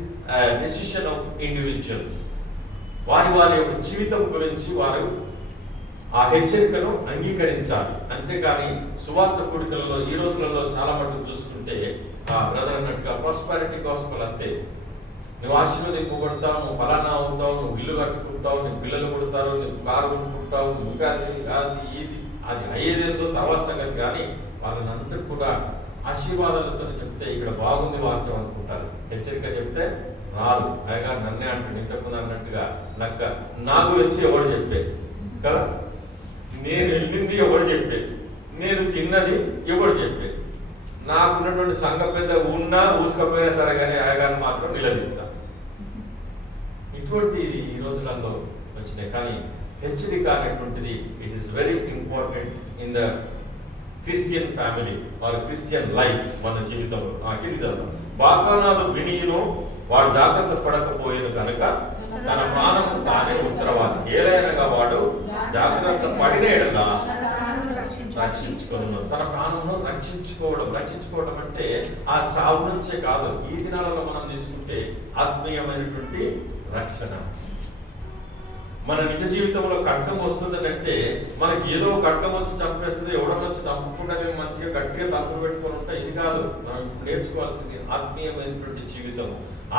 decision of individuals. వారి యొక్క జీవితం గురించి వారు ఆ హెచ్చరికను అంగీకరించాలి. అంతేకాని సువార్త కూడికలలో ఈ రోజులలో చాలా మటుకు చూసుకుంటే బ్రదర్ అన్నట్టుగా ప్రాస్పెరిటీ గాస్పెల్ అంతే. నువ్వు ఆశీర్వదింపబడతావు, నువ్వు ఫలానా అవుతావు, నువ్వు ఇల్లు కట్టుకుంటావు, నీ పిల్లలు కొడతారు, నువ్వు కారు కొనుక్కుంటావు, నువ్వు అది ఇది అది అయ్యేదేందో తర్వాత సంగతి. కానీ వాళ్ళని అంతా కూడా ఆశీర్వాదాలతో చెప్తే ఇక్కడ బాగుంది వాక్యం అనుకుంటారు. హెచ్చరిక చెప్తే రాదు. పైగా నన్నే అంటాడు, ఇంతకుముందు అన్నట్టుగా నా గురించి ఎవడు చెప్పేది కదా, నేను వెళ్ళింది ఎవడు చెప్పేది, నేను తిన్నది ఎవడు చెప్పేది, నాకున్నటువంటి సంఘ పెద్ద ఉన్నా ఊసుకపోయినా సరే కానీ ఆయగాన్ని మాత్రం నిలదీస్తా. ఇటువంటి ఈ రోజులలో వచ్చినాయి. కానీ హెచ్చరిక అనేటువంటిది it is very important in the Christian family or Christian life. మన జీవితంలో బాకానాలు వినియును వాడు జాగ్రత్త పడకపోయేది కనుక తన ప్రాణము తానే ఉత్తరవాలి. ఏలైనగా వాడు జాగ్రత్త పడిన ఎడలా రక్షించుకున్నాడు. తన ప్రాణంలో రక్షించుకోవడం అంటే ఆ చావు నుంచే కాదు. ఈ దినాలలో మనం తీసుకుంటే ఆత్మీయమైనటువంటి రక్షణ. మన నిజ జీవితంలో ఖడ్గం వస్తుందంటే మనకి ఏదో ఖడ్గం వచ్చి చంపేస్తుంది, ఎవడన్నా వచ్చి చంపకుండా మంచిగా గట్టిగా తప్పులు పెట్టుకొని ఉంటాయి. ఇది కాదు మనం ఇప్పుడు నేర్చుకోవాల్సింది. ఆత్మీయమైనటువంటి జీవితం,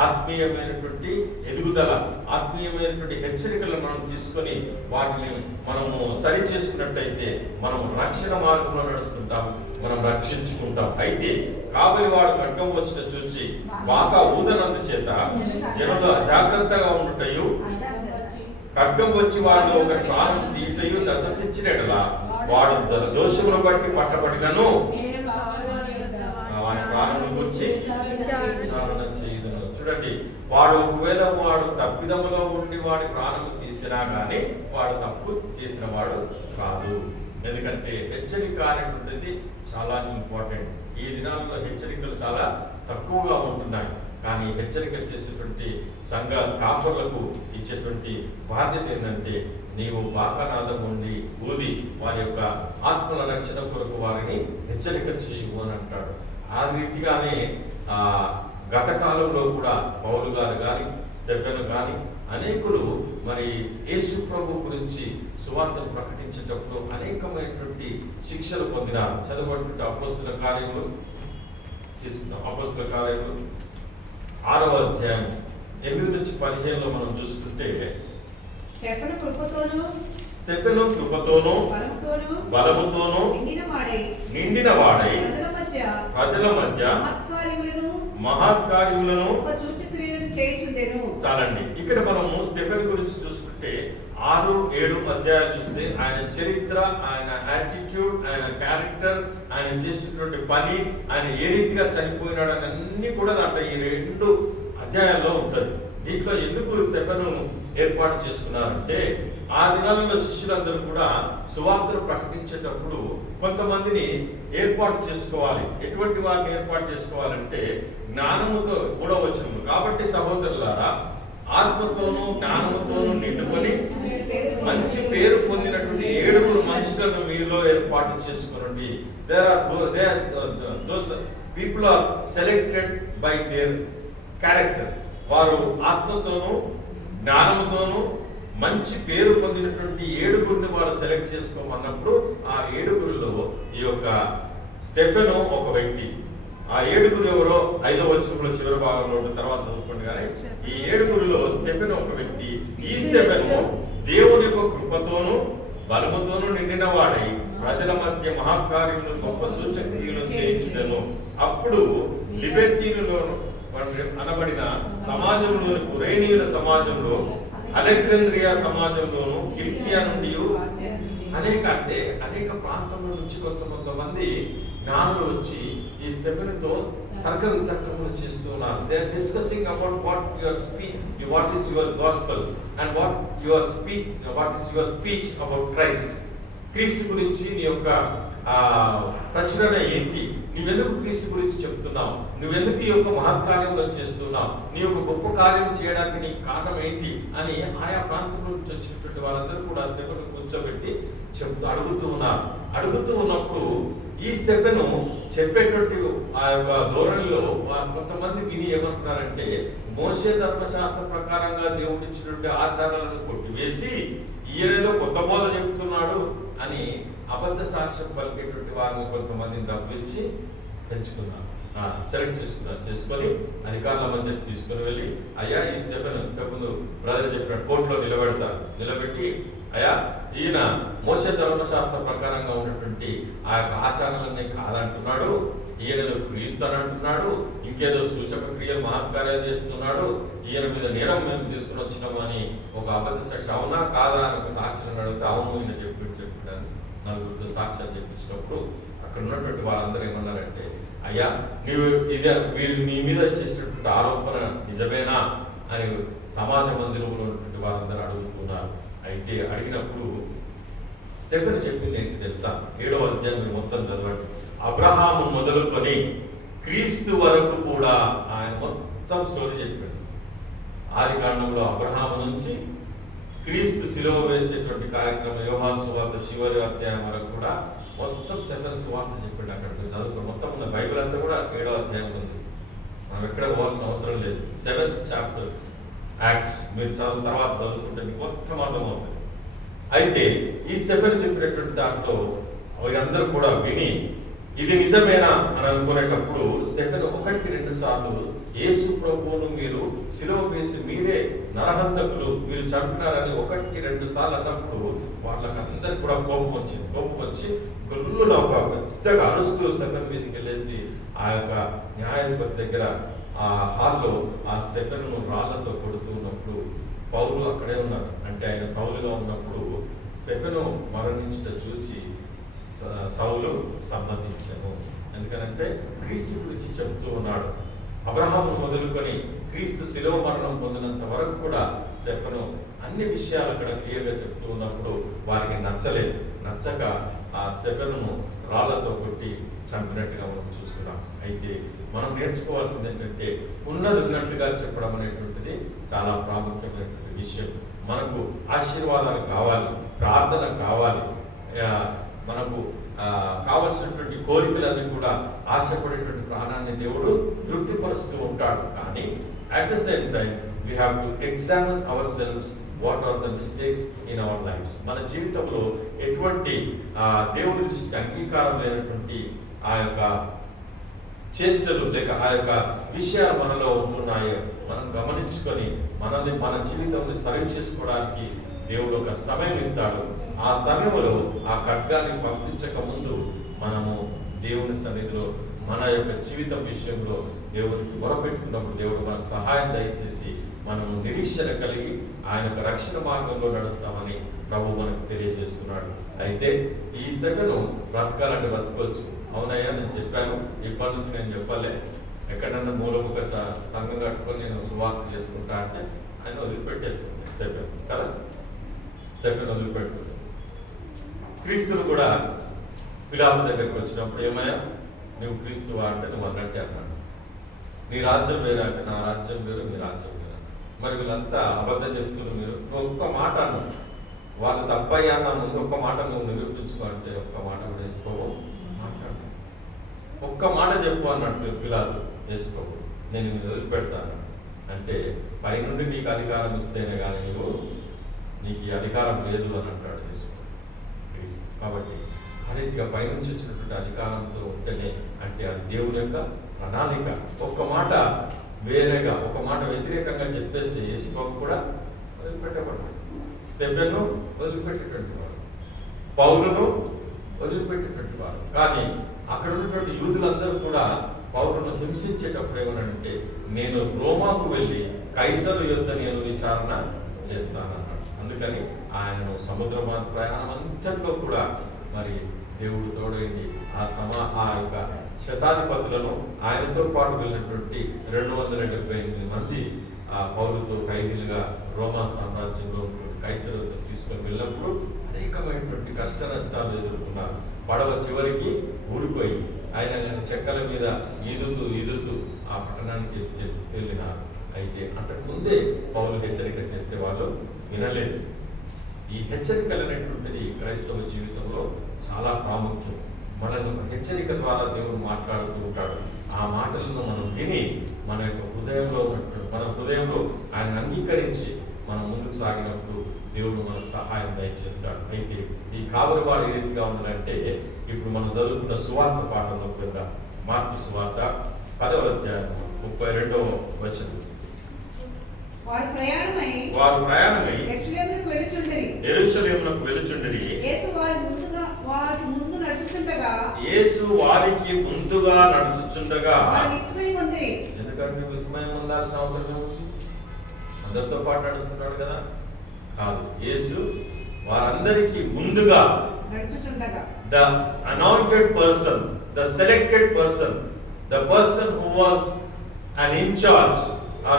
ఆత్మీయమైనటువంటి ఎదుగుదల, ఆత్మీయమైనటువంటి హెచ్చరికలను మనం తీసుకొని వాటిని మనము సరి చేసుకున్నట్టయితే మనము రక్షణ మార్గంలో నడుస్తుంటాం, మనం రక్షించుకుంటాం. అయితే కాబట్టి వాడు ఖడ్గం వచ్చిన చూసి బాగా ఊదనందు చేత జనులు అజాగ్రత్తగా ఉండుటయు ఖడ్గం వచ్చి వాడు ఒక ప్రాణం తీటయు దర్శించినట్లా వాడు తన దోషమును బట్టి పట్టబడినను వాని ప్రాణమును గురించి విచారణ చేయుదును. చూడండి, వాడు ఒకవేళ వాడు తప్పిదములో ఉండి వాడి ప్రాణము తీసినా గానీ వాడు తప్పు చేసిన వాడు కాదు. ఎందుకంటే హెచ్చరిక అనేటువంటిది చాలా ఇంపార్టెంట్. ఈ దినాల్లో హెచ్చరికలు చాలా తక్కువగా ఉంటున్నాయి. కానీ హెచ్చరిక చేసేటువంటి సంఘ కాపులకు ఇచ్చేటువంటి బాధ్యత ఏంటంటే నీవు బాకానాదం ఉండి ఊది వారి యొక్క ఆత్మల రక్షణ కొరకు వారిని హెచ్చరిక చేయవు అని అంటాడు. ఆ రీతిగానే గత కాలంలో కూడా పౌలు గారు కానీ స్టెఫెను కానీ అనేకులు మరి యేసు ప్రభు గురించి సువార్తను ప్రకటించేటప్పుడు అనేకమైనటువంటి శిక్షలు పొందినారు. చదవబడుతుంటే అపోస్తుల కార్యములు తీసుకున్నాం. అపోస్తుల కార్యములు 6వ అధ్యాయం 8 నుంచి 15లో మనం చూసుకుంటే స్టెఫెను కృపతోను బలముతోను నిండిన వాడై ప్రజల మధ్య మహత్కార్యములను చాలండి. ఇక్కడ మనము స్టెఫెను గురించి చూసుకుంటే 6-7 అధ్యాయాలు చూస్తే ఆయన చరిత్ర, ఆయన యాటిట్యూడ్, ఆయన క్యారెక్టర్, ఆయన చేసినటువంటి పని, ఆయన ఏ రీతిగా చనిపోయినాడు అని అన్ని కూడా దాంట్లో ఈ 2 అధ్యాయాల్లో ఉంటుంది. దీంట్లో ఎందుకు స్టెఫెను ఏర్పాటు చేసుకున్నారంటే, ఆ దినాలలో శిష్యులందరూ కూడా సువార్తను ప్రకటించేటప్పుడు కొంతమందిని ఏర్పాటు చేసుకోవాలి. ఎటువంటి వారిని ఏర్పాటు చేసుకోవాలంటే జ్ఞానముతో, 3వ వచనము, కాబట్టి సహోదరులారా, ఆత్మతోనూ జ్ఞానముతోనూ నిండుకొని మంచి పేరు పొందినటువంటి 7 మనుషులను మీలో ఏర్పాటు చేసుకునండి. People are selected by their character. వారు ఆత్మతోనూ జ్ఞానముతోనూ మంచి పేరు పొందినటువంటి 7 వారు సెలెక్ట్ చేసుకోమన్నప్పుడు, ఆ 7లో ఈ యొక్క స్టెఫెను ఒక వ్యక్తి. ఆ 7 ఎవరో 5వ వచనంలో చివరి భాగంలో తర్వాత చదువుకోండి. కానీ ఈ 7లో స్టెఫెను ఒక వ్యక్తి. ఈ స్టెఫెను దేవుని యొక్క కృపతోనూ బలముతోనూ నిండిన వాడై ప్రజల మధ్య మహాకార్యములు, గొప్ప సూచక్రియలు చేయించుటను. అప్పుడు లిబెర్టీలో అనబడిన సమాజంలోని కురేనీయుల సమాజంలో, అలెగ్జాండ్రియా సమాజంలోను, కిల్కియా నుండి అనేక ప్రాంతముల నుంచి కొంతమంది జ్ఞానులు వచ్చి ఈ స్టెఫెనుతో తర్కములు చేస్తున్నారు. They are discussing about what is your gospel and what is your speech about Christ. క్రీస్తు గురించి నీ యొక్క ప్రచురణ ఏంటి? నువ్వెందుకు క్రీస్తు గురించి చెప్తున్నావు? నువ్వెందుకు ఈ యొక్క మహత్కార్యంలో చేస్తున్నావు? నీ యొక్క గొప్ప కార్యం చేయడానికి నీ కారణం ఏంటి అని ఆయా ప్రాంతంలో నుంచి వచ్చినటువంటి వారందరూ కూడా స్టెఫెను కూర్చోబెట్టి అడుగుతూ ఉన్నప్పుడు ఈ స్టెఫెను చెప్పేటువంటి ఆ యొక్క ధోరణిలో కొంతమంది విని ఏమంటున్నారంటే, మోషే ధర్మశాస్త్ర ప్రకారంగా దేవుడు ఇచ్చినటువంటి ఆచారాలను కొట్టివేసి ఈయనలో కొత్త బోధ చెబుతున్నాడు అని అబద్ధ సాక్ష్యం పలికేటువంటి వారిని కొంతమందిని డబ్బులిచ్చి సెలెక్ట్ చేసుకొని అధికారుల మధ్య తీసుకుని వెళ్ళి, అయ్యా ఈ స్టెఫెను ఇంతకుముందు బ్రదర్ చెప్పినట్టు కోర్టులో నిలబెట్టి, అయ్యా ఈయన మోషే ధర్మశాస్త్ర ప్రకారంగా ఉన్నటువంటి ఆ యొక్క ఆచారాలన్నీ కాదంటున్నాడు, ఈయనను క్రీస్తానంటున్నాడు, ఇంకేదో సూచక క్రియలు మహత్కార్యాలు చేస్తున్నాడు, ఈయన మీద నేరం మేము తీసుకుని వచ్చినాము అని ఒక అబద్ధ సాక్షి, అవునా కాదా అని ఒక సాక్షిని అడిగితే అవును ఈయన చెప్పాడు. నలుగురితో సాక్ష్యాలు చెప్పించినప్పుడు అక్కడ ఉన్నటువంటి వాళ్ళందరూ ఏమన్నారంటే, అయ్యా వీరు నీ మీద చేసినటువంటి ఆరోపణ నిజమేనా అని సమాజ మందిరంలో ఉన్నటువంటి వారందరూ అడుగుతున్నారు. అయితే అడిగినప్పుడు స్టెఫెను చెప్పింది ఏంటి తెలుసా? 7వ అధ్యాయం మీరు మొత్తం చదవండి. అబ్రహాము మొదలుకొని క్రీస్తు వరకు కూడా ఆయన మొత్తం స్టోరీ చెప్పాడు. ఆది కాండంలో అబ్రహాము నుంచి క్రీస్తు శిలువ వేసేటువంటి కార్యక్రమం, యోహాను సువార్త చివరి అధ్యాయం వరకు కూడా మొత్తం స్టెఫెను సువార్త చెప్పాడు. అక్కడ మీరు చదువుకుని మొత్తం ఉన్న బైబిల్ అంతా కూడా 7వ అధ్యాయం ఉంది. మనం ఎక్కడ పోవాల్సిన అవసరం లేదు. 7th చాప్టర్ యాక్ట్స్ మీరు తర్వాత చదువుకుంటే మీకు మొత్తం అర్థమవుతుంది. అయితే ఈ స్టెఫెను చెప్పినటువంటి దాంట్లో వీరందరూ కూడా విని ఇది నిజమేనా అని అనుకునేటప్పుడు స్టెఫెను 1కి 2 సార్లు యేసు ప్రభువును మీరు శిలువ వేసి మీరే నరహంతకులు, మీరు చంపినారని 1కి 2 సార్లు అన్నప్పుడు వాళ్ళకి అందరికి కూడా కోపం వచ్చి గొల్లులో ఒక పెద్దగా అరుస్తూ స్టెఫెను మీదకి వెళ్ళేసి ఆ యొక్క న్యాయాధిపతి దగ్గర ఆ హాల్లో ఆ స్టెఫెనును రాళ్లతో కొడుతూ ఉన్నప్పుడు పౌలు అక్కడే ఉన్నాడు. అంటే ఆయన సౌలుగా ఉన్నప్పుడు స్టెఫెను మరణించుట చూచి సౌలు సమ్మతించను. ఎందుకనంటే క్రీస్తు గురించి చెబుతూ ఉన్నాడు. అబ్రహామును మొదలుకొని క్రీస్తు శిలువ మరణం పొందినంత వరకు కూడా స్టెఫెను అన్ని విషయాలు అక్కడ క్లియర్గా చెప్తూ ఉన్నప్పుడు వారికి నచ్చక ఆ స్టెఫెనును రాళ్లతో కొట్టి చంపినట్టుగా మనం చూస్తున్నాం. అయితే మనం నేర్చుకోవాల్సింది ఏంటంటే ఉన్నట్టుగా చెప్పడం అనేటువంటిది చాలా ప్రాముఖ్యమైనటువంటి విషయం. మనకు ఆశీర్వాదాలు కావాలి, ప్రార్థన కావాలి, మనకు కావలసినటువంటి కోరికలన్నీ కూడా ఆశపడేటువంటి ప్రాణాన్ని దేవుడు తృప్తిపరుస్తూ ఉంటాడు. కానీ at the same time we have to examine our selves what are the mistakes in our lives. మన జీవితంలో ఎటువంటి దేవుడి దృష్టికి అంగీకారం లేనటువంటి ఆ యొక్క చేష్టలు లేక ఆ యొక్క విషయాలు మనలో ఉంటున్నాయో మనం గమనించుకొని మన జీవితాన్ని సరి చేసుకోవడానికి దేవుడు ఒక సమయం ఇస్తాడు. ఆ సమయంలో ఆ ఖడ్గాన్ని పంపించక ముందు మనము దేవుని సన్నిధిలో మన యొక్క జీవితం విషయంలో దేవునికి మొరపెట్టుకున్నప్పుడు దేవుడు మనకు సహాయం దయచేసి మనము నిరీక్షణ కలిగి ఆయన యొక్క రక్షణ మార్గంలో నడుస్తామని ప్రభు మనకు తెలియజేస్తున్నాడు. అయితే ఈ స్టెఫెను బ్రతకాలంటే బ్రతకొచ్చు. అవునయ్యా నేను చెప్పాను, ఇప్పటి నుంచి నేను చెప్పలే, ఎక్కడన్నా మూలకు ఒక సంఘం కట్టుకొని నేను సువార్త చేసుకుంటా అంటే ఆయన వదిలిపెట్టేస్తుంది స్టెఫెన్ కదా. స్టెఫెన్ వదిలిపెడుతుంది. క్రీస్తులు కూడా పిలాతు దగ్గరికి వచ్చినప్పుడు ఏమయ్యా నువ్వు క్రీస్తువా అంటే నువ్వు అన్నట్టే అన్నాడు. నీ రాజ్యం వేరే అంటే నా రాజ్యం వేరు, మీ రాజ్యం వేరే. మరి వీళ్ళంతా అబద్ధం చెప్తున్నారు. మీరు ఒక్క మాట అన్నాడు. వాళ్ళు తప్పయ్యా నా ముందు ఒక్క మాట నువ్వు నిరూపించుకో అంటే ఒక్క మాట కూడా వేసుకోవు, మాట్లాడు, ఒక్క మాట చెప్పు అన్నట్టు పిలాతు. వేసుకోవు, నేను నిన్ను వదిలిపెడతాను అంటే పైనుండి నీకు అధికారం ఇస్తేనే కానీ నీకు ఈ అధికారం లేదు అని అంటాడు వేసుకో క్రీస్తు. కాబట్టి ఆ రీతిగా పైనుంచి వచ్చినటువంటి అధికారంతో ఉంటేనే అంటే అది దేవుని యొక్క ప్రణాళిక. ఒక్క మాట వేరేగా ఒక మాట వ్యతిరేకంగా చెప్పేస్తే యేసుప్రభు కూడా వదిలిపెట్టబడ్డాడు. స్టెఫెను వదిలిపెట్టేటువంటి వాడు, పౌలును వదిలిపెట్టేటువంటి వాడు. కానీ అక్కడ ఉన్నటువంటి యూదులందరూ కూడా పౌలును హింసించేటప్పుడు ఏమన్నాడంటే నేను రోమాకు వెళ్ళి కైసరు యుద్ధ నేను విచారణ చేస్తానన్నాడు. అందుకని ఆయనను సముద్ర ప్రయాణం అంతట్లో కూడా మరి దేవుడు తోడైంది. ఆ యొక్క శతాధిపతులను ఆయనతో పాటు వెళ్ళినటువంటి 278 మంది ఆ పౌలుతో ఖైదీలుగా రోమా సామ్రాజ్యంలో కైసరు తీసుకొని వెళ్ళినప్పుడు అనేకమైనటువంటి కష్ట నష్టాలు ఎదుర్కొన్నారు. పడవ చివరికి ఊడిపోయి ఆయన చెక్కల మీద ఈదుతూ ఆ పట్టణానికి వెళ్ళినారు. అయితే అంతకుముందే పౌలు హెచ్చరిక చేస్తే వాళ్ళు వినలేదు. ఈ హెచ్చరికలు అనేటువంటిది క్రైస్తవ జీవితంలో చాలా ప్రాముఖ్యం. మనల్ని హెచ్చరిక ద్వారా దేవుడు మాట్లాడుతూ ఉంటాడు. ఆ మాటలను మనం విని మన యొక్క హృదయంలో ఉన్నటువంటి మన హృదయంలో ఆయన అంగీకరించి మనం ముందుకు సాగినప్పుడు దేవుడు మనకు సహాయం దయచేస్తాడు. అయితే ఈ కావలి వాడు ఏ రీతిగా ఉండాలంటే ఇప్పుడు మనం చదువుకున్న సువార్త పాఠంలో కింద మార్కు సువార్త 10వ అధ్యాయం 32వ వచనం. వారు ప్రయాణమై యెరూషలేమునకు వెలుచుండిరి. యేసు వారికి ముందుగా నడుచుచుండగా ఎందుకంటే విస్మయం ఉండాల్సిన అవసరం ఏముంది? అందరితో పాటు నడుస్తున్నాడు కదా. కాదు, యేసు వారందరికీ ముందుగా నడుచుచుండగా the anointed person, the selected person, the person who was an in charge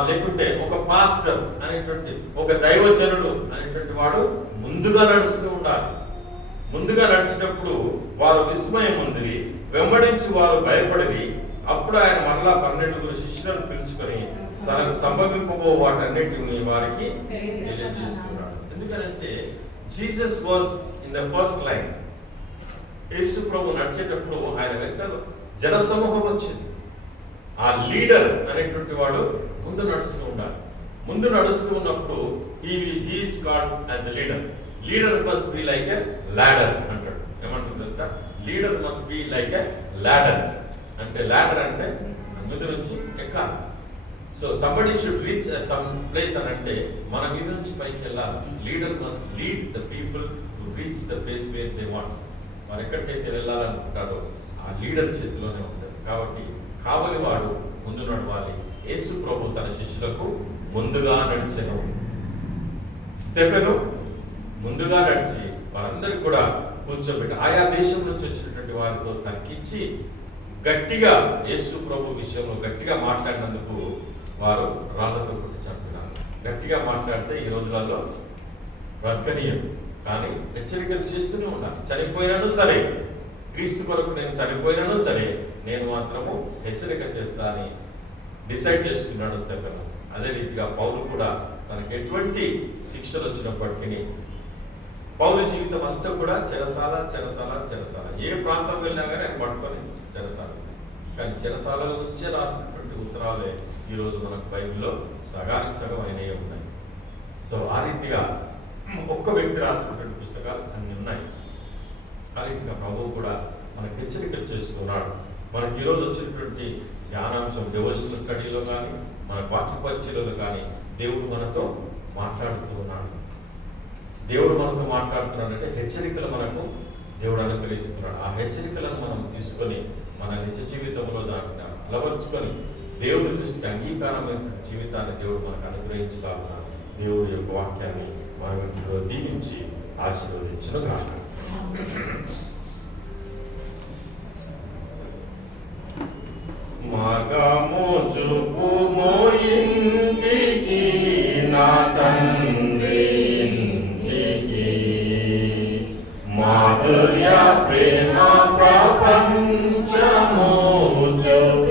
లేకుంటే ఒక పాస్టర్ అనేటువంటి ఒక దైవజనుడు అనేటువంటి వాడు ముందుగా నడుస్తూ ఉండాలి. ముందుగా నడిచినప్పుడు వారు విస్మయం ఉంది, వెంబడించి వారు భయపడి అప్పుడు ఆయన మరలా 12 శిష్యులను పిలుచుకొని తనకు సంభవింపబో వాటన్నిటిని వారికి తెలియజేస్తున్నాడు. ఎందుకంటే Jesus was in the first line. Yesu ప్రభు నడిచేటప్పుడు ఆయన వెంట జనసమూహం వచ్చింది. ఆ లీడర్ అనేటువంటి వాడు ముందు నడుస్తూ ఉండాలి. ముందు నడుస్తూ ఉన్నప్పుడు he is called as a leader. Leader must be like a ladder అంటాడు. ఏమంటుంది తెలుసా? Leader must be like a ladder. అంటే లాడర్ అంటే మీద నుంచి ఎక్కాలి. So somebody should reach some place అని అంటే మన మీద నుంచి పైకి వెళ్ళాలి. Leader must lead the people to reach the place where they want. మరి ఎక్కడికైతే వెళ్ళాలనుకుంటారో ఆ లీడర్ చేతిలోనే ఉంటుంది. కాబట్టి కావలి వాడు ముందు నడవాలి. యేసు ప్రభు తన శిష్యులకు ముందుగా నడిచెను. స్టెఫెను ముందుగా నడిచి వారందరికీ కూడా కూర్చోబెట్టి ఆయా దేశం నుంచి వచ్చినటువంటి వారితో తగ్గించి గట్టిగా యేసు ప్రభు విషయంలో గట్టిగా మాట్లాడినందుకు వారు రాళ్లతో కొట్టి చంపినారు. గట్టిగా మాట్లాడితే ఈ రోజులలో బ్రతకనీయం. కానీ హెచ్చరికలు చేస్తూనే ఉండాలి. చనిపోయినాను సరే, క్రీస్తు కొరకు నేను చనిపోయినాను సరే, నేను మాత్రము హెచ్చరిక చేస్తా అని డిసైడ్ చేసుకున్నాడు స్టెఫెను. అదే రీతిగా పౌలు కూడా తనకి ఎటువంటి శిక్షలు వచ్చినప్పటికీ పౌలు జీవితం అంతా కూడా చెరసాల. ఏ ప్రాంతం వెళ్ళినా కానీ ఆయన పట్టుకొని చెరసాల. కానీ చెరసాల నుంచే రాసినటువంటి ఉత్తరాలే ఈరోజు మనకు బైబిల్లో సగానికి సగం అయినవి ఉన్నాయి. సో ఆ రీతిగా ఒక్క వ్యక్తి రాసినటువంటి పుస్తకాలు అన్ని ఉన్నాయి. ఆ రీతిగా ప్రభువు కూడా మనకు హెచ్చరికలు చేస్తున్నాడు. మనకి ఈరోజు వచ్చినటువంటి ధ్యానాంశం డివోషనల్ స్టడీలో కానీ మన వాక్య పరిచయలో కానీ దేవుడు మనతో మాట్లాడుతూ ఉన్నాడు. దేవుడు మనతో మాట్లాడుతున్నాడంటే హెచ్చరికలు మనకు దేవుడు అనుగ్రహిస్తున్నాడు. ఆ హెచ్చరికలను మనం తీసుకొని మన నిజ జీవితంలో దాన్ని అలవర్చుకొని దేవుడి దృష్టికి అంగీకారమైన జీవితాన్ని దేవుడు మనకు అనుగ్రహించగలన దేవుడి యొక్క వాక్యాన్ని మన ఇంట్లో దీవించి ఆశీర్వదించునుగాక. మగము తండ్రి ఇంటికి మాధుర్య ప్రేమ ప్రపంచము చూపి